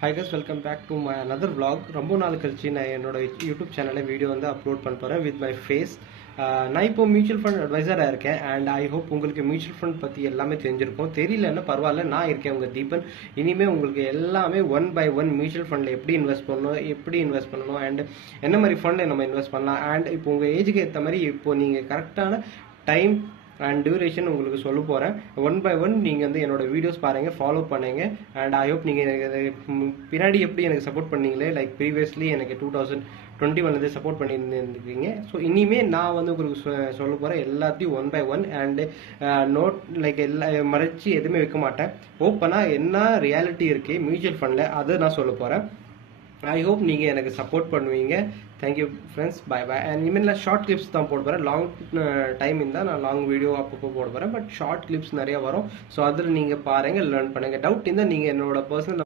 Hi guys, welcome back to my another vlog. ரொம்ப நாள் கழிச்சு நான் என்னோட யூடியூப் சேனலில் வீடியோ வந்து அப்லோட் பண்ண போகிறேன் வித் மை ஃபேஸ். நான் இப்போ மியூச்சுவல் ஃபண்ட் அட்வைசராக இருக்கேன் அண்ட் ஐ ஹோப் உங்களுக்கு மியூச்சுவல் ஃபண்ட் பற்றி எல்லாமே தெரிஞ்சிருக்கும். தெரியலன்னா பரவாயில்ல, நான் இருக்கேன் உங்கள் தீபன். இனிமேல் உங்களுக்கு எல்லாமே ஒன் பை ஒன் மியூச்சுவல் ஃபண்டில் எப்படி இன்வெஸ்ட் பண்ணணும் அண்ட் என்ன மாதிரி ஃபண்டில் நம்ம இன்வெஸ்ட் பண்ணலாம் அண்ட் இப்போ உங்கள் ஏஜுக்கு ஏற்ற மாதிரி இப்போ நீங்கள் கரெக்டான டைம் அண்ட் டியூரேஷன் உங்களுக்கு சொல்ல போகிறேன். ஒன் பை ஒன் நீங்கள் வந்து என்னோட வீடியோஸ் பாருங்கள், ஃபாலோ பண்ணுங்க அண்ட் ஐ ஹோப் நீங்கள் பின்னாடி எப்படி எனக்கு சப்போர்ட் பண்ணீங்களே, லைக் ப்ரீவியஸ்லி எனக்கு 2021 வந்து சப்போர்ட் பண்ணியிருந்துருக்கீங்க. ஸோ இனிமேல் நான் வந்து உங்களுக்கு சொல்ல போகிறேன் எல்லாத்தையும் one by one and not like எல்லா மறைச்சி எதுவுமே வைக்க மாட்டேன். ஓப்பனாக என்ன ரியாலிட்டி இருக்குது மியூச்சுவல் ஃபண்டில் அதை நான் சொல்ல போகிறேன். ஐ ஹோப் நீங்கள் எனக்கு சப்போர்ட் பண்ணுவீங்க. Thank you friends, bye bye. And இனிமேல் நான் ஷார்ட் கிளிப்ஸ் தான் போட போகிறேன். லாங் டைம் இருந்தால் நான் லாங் வீடியோ அப்பப்போ போட போகிறேன். பட் ஷார்ட் கிளிப்ஸ் நிறைய வரும். ஸோ அதில் நீங்கள் பாருங்கள், லேர்ன் பண்ணுங்கள். டவுட் இருந்தால் நீங்கள் என்னோட பர்சனல்